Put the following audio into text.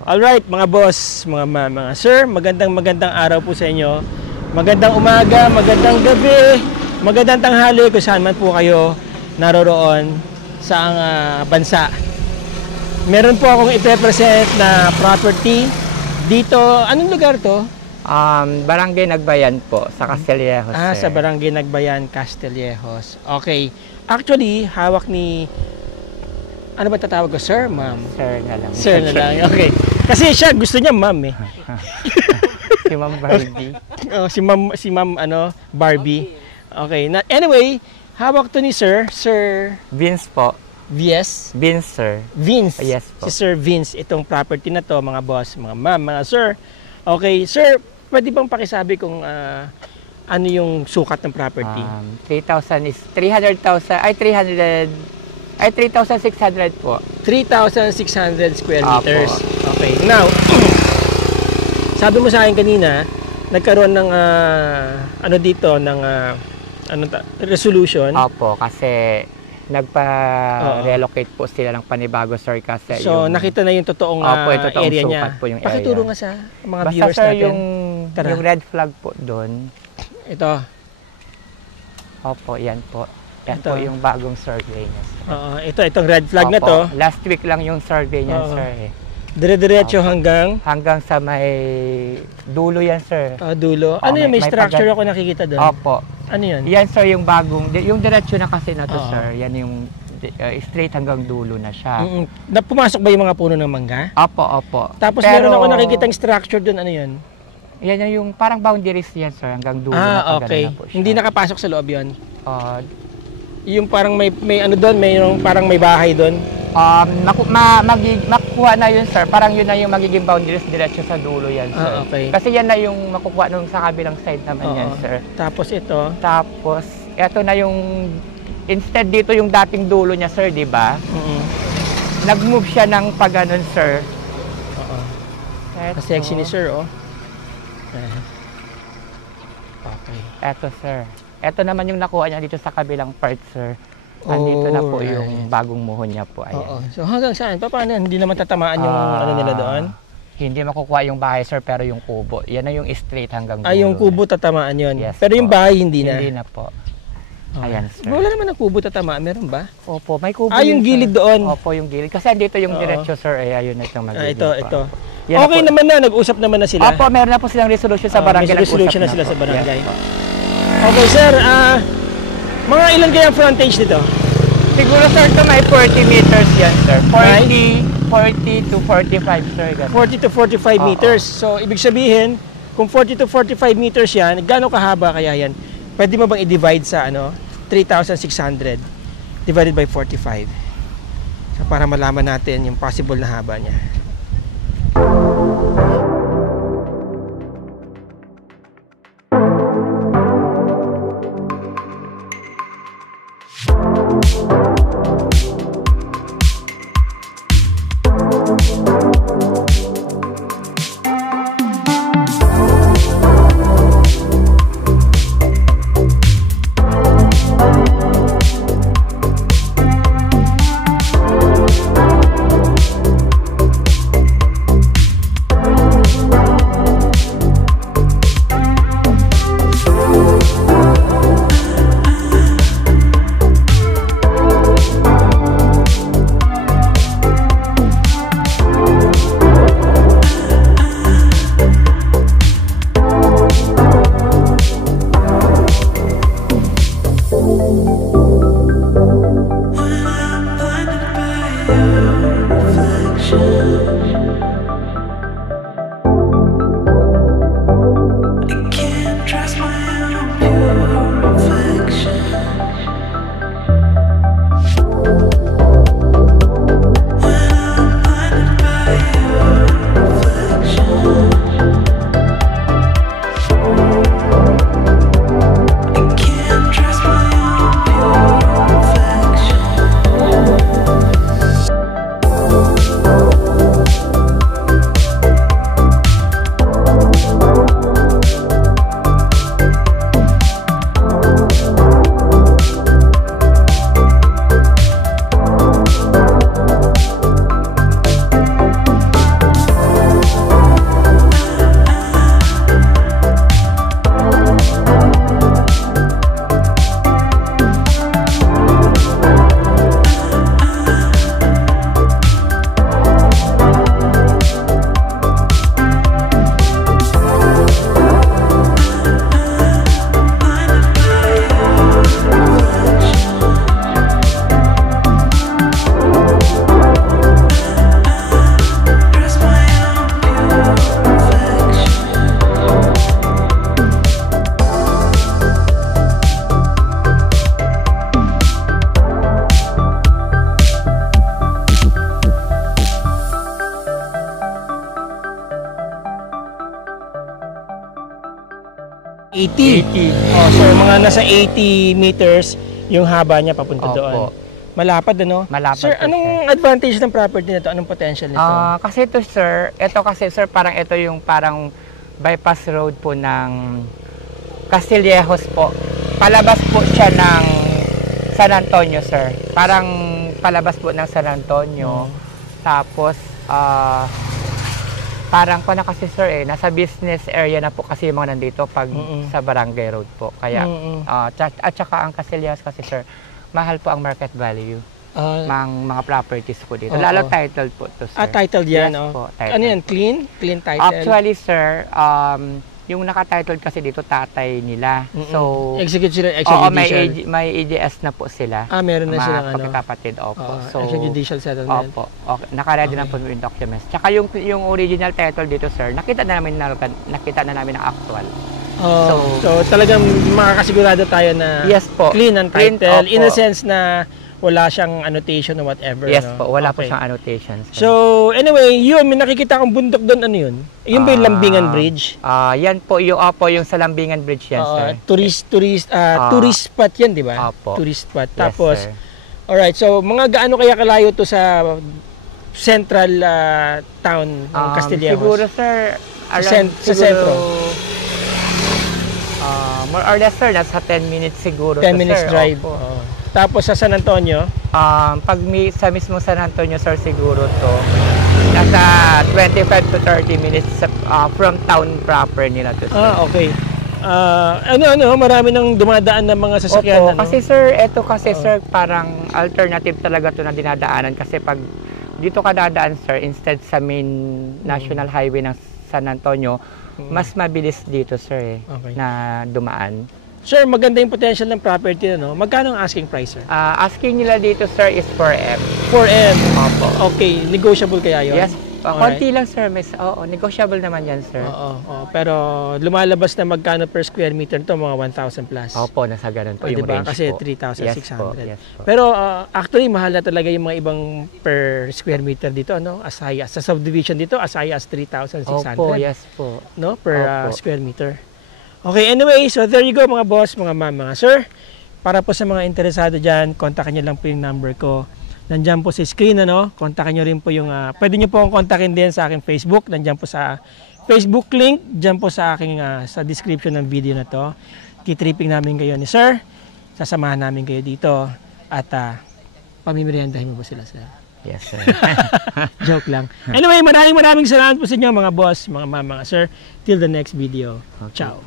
Alright, mga boss, mga sir, magandang araw po sa inyo. Magandang umaga, magandang gabi, magandang tanghali kung saan man po kayo naroroon sa bansa. Meron po akong i-present na property dito. Anong lugar to? Barangay Nagbayan po, sa Castillejos. Sa Barangay Nagbayan, Castillejos. Okay. Actually, hawak ni... Ano ba tatawag ko? Sir, ma'am? Sir na lang. Sir na lang, okay. Kasi siya, gusto niya ma'am eh. Si Ma'am Barbie. Si ma'am Barbie. Okay. Anyway, hawak to ni Sir Vince po. Vince? Vince, sir. Vince. Yes po. Si Sir Vince, itong property na to, mga boss, mga ma'am, mga sir. Okay, sir, pwede bang pakisabi kung ano yung sukat ng property? 3,000 is 300,000, ay 3,600 po. 3,600 square meters. Apo. Okay. Now, sabi mo sa akin kanina, nagkaroon ng resolution. Opo, kasi nagpa-relocate po sila ng panibago, sir, kasi so, nakita na yung totoong area niya. Po yung Pakituro nga sa mga viewers sir, natin. Yung red flag po doon. Ito. Opo, yan po. Yan Ito. po yung bagong survey niya, sir. Itong red flag na to. Last week lang yung survey niya, sir. Dire-diretso hanggang sa may dulo yan, sir. Dulo. Ano yung may structure ako nakikita doon? Opo. Ano yun? Yan, sir, yung bagong, yung diretso na kasi na to, sir. Yan yung straight hanggang dulo na siya. Pumasok ba yung mga puno ng mangga? Opo. Tapos meron ako nakikitang structure doon. Ano yun? Yan yung parang boundaries yan, sir. Hanggang dulo okay. Na po siya. Hindi nakapasok sa loob yun? Yung parang may ano doon, parang may bahay doon. Makukuha na yun, sir. Parang yun na yung magiging boundaries diretso sa dulo yan, sir. Okay. Kasi yan na yung makukuha nung sa kabilang side naman yan, sir. Tapos ito? Tapos, ito na yung, instead dito yung dating dulo niya, sir, di ba? Nag-move siya ng pag-ganon, sir. Sexy ni sir, oh. Okay. Eto, sir. Ito naman yung nakuha niya dito sa kabilang part, sir. Andito na po yung bagong muhon niya po. Ayan. So hanggang saan? Paano? Hindi naman tatamaan yung ano nila doon? Hindi makukuha yung bahay, sir, pero yung kubo. Yan na yung straight hanggang dulo. Yung kubo tatamaan yun? Yes, pero po. yung bahay hindi na? Hindi na po. Ayan, sir. Wala naman ang kubo tatamaan. Meron ba? Opo, may kubo yung gilid doon? Opo, yung gilid. Kasi andito yung diretso, sir. Ayun na itong magiging. Ito. Okay naman na. Nag-usap naman na sila? Opo, meron na po silang resolution sa barangay. May resolution na sila sa barangay. Okay, sir. Mga ilan kaya frontage dito? Siguro, sir, ito may 40 meters yan, sir. 40 to 45, sir. 40 to 45 meters. So, ibig sabihin, kung 40 to 45 meters yan, gaano kahaba kaya yan? Pwede mo bang i-divide sa 3,600 divided by 45? So, para malaman natin yung possible na haba niya. 80. 80. Oh, so mga nasa 80 meters yung haba niya papunta Opo. doon. Malapad ano? Malapad Sir, po anong advantage ng property nito? Anong potential nito? Kasi ito sir, parang ito yung parang bypass road po ng Castillejos po. Palabas po siya ng San Antonio, sir. Parang palabas po ng San Antonio. Tapos, parang ko na kasi sir nasa business area na po kasi yung mga nandito pag sa Barangay Road po. Kaya, at saka ang Castillejos kasi sir, mahal po ang market value ng mga properties po dito. Lalo titled po to sir. Titled yan, Yes po, titled Ano yan? po. Clean? Clean title? Actually sir, yung naka-titled kasi dito tatay nila. So, extrajudicial. may EJS na po sila. Meron na silang pagkakapatid, opo. extrajudicial settlement. Opo. Okay. Naka-ready na po yung documents. Tsaka yung original title dito, sir, nakita na namin ang actual. So talagang makakasigurado tayo na Yes po. clean ang title. Opo. In a sense na wala siyang annotation or whatever. Yes no? po, wala po Okay. siyang annotations. So, anyway, yun, may nakikita akong bundok doon, ano yun? Yun ba yung Lambingan Bridge? Yan po, yung yung sa Lambingan Bridge yan, sir. Tourist spot yan, di ba? Opo. Tourist spot. Yes, Tapos, sir. alright, so mga gaano kaya kalayo to sa central town ng Castillejos? Siguro, sir, sa sentro. More or less, sir, nasa 10 minutes siguro. 10 minutes sir. drive. Opo. Oo. Tapos sa San Antonio, Sa mismo San Antonio, sir, siguro to nasa 25 to 30 minutes from town proper nila to, sir. okay. Marami nang dumadaan ng mga sasakyan. Opo, kasi sir, sir, parang alternative talaga to na dinadaanan kasi pag dito ka dadaan, sir, instead sa main national highway ng San Antonio, mas mabilis dito, sir, Okay. na dumaan. Sir, maganda yung potential ng property, no? Magkano ang asking price, sir? Asking nila dito, sir, is 4M. 4M. Opo. Okay, negotiable kaya yun? Yes, konti lang, sir. Negotiable naman yan, sir. Oo. Pero lumalabas na magkano per square meter to mga 1,000 plus. Opo, nasa ganun po yung diba? range Kasi po. 3,600. Yes po. Pero actually, mahal na talaga yung mga ibang per square meter dito, no? As high as, sa subdivision dito, as high as 3,600. Opo, yes po. No? Per Opo. square meter. Okay, anyway, so there you go mga boss, mga ma'am, mga sir. Para po sa mga interesado dyan, kontakin nyo lang po yung number ko. Nandyan po sa screen, ano? Kontakin nyo rin po yung, pwede nyo po akong kontakin din sa aking Facebook. Nandyan po sa Facebook link, dyan po sa aking, sa description ng video na to. Kitripping namin kayo ni sir. Sasamahan namin kayo dito. At, pamimeriendahin mo po sila, sir. Yes, sir. Joke lang. Anyway, maraming salamat po sa inyo mga boss, mga ma'am, mga sir. Till the next video. Okay. Ciao.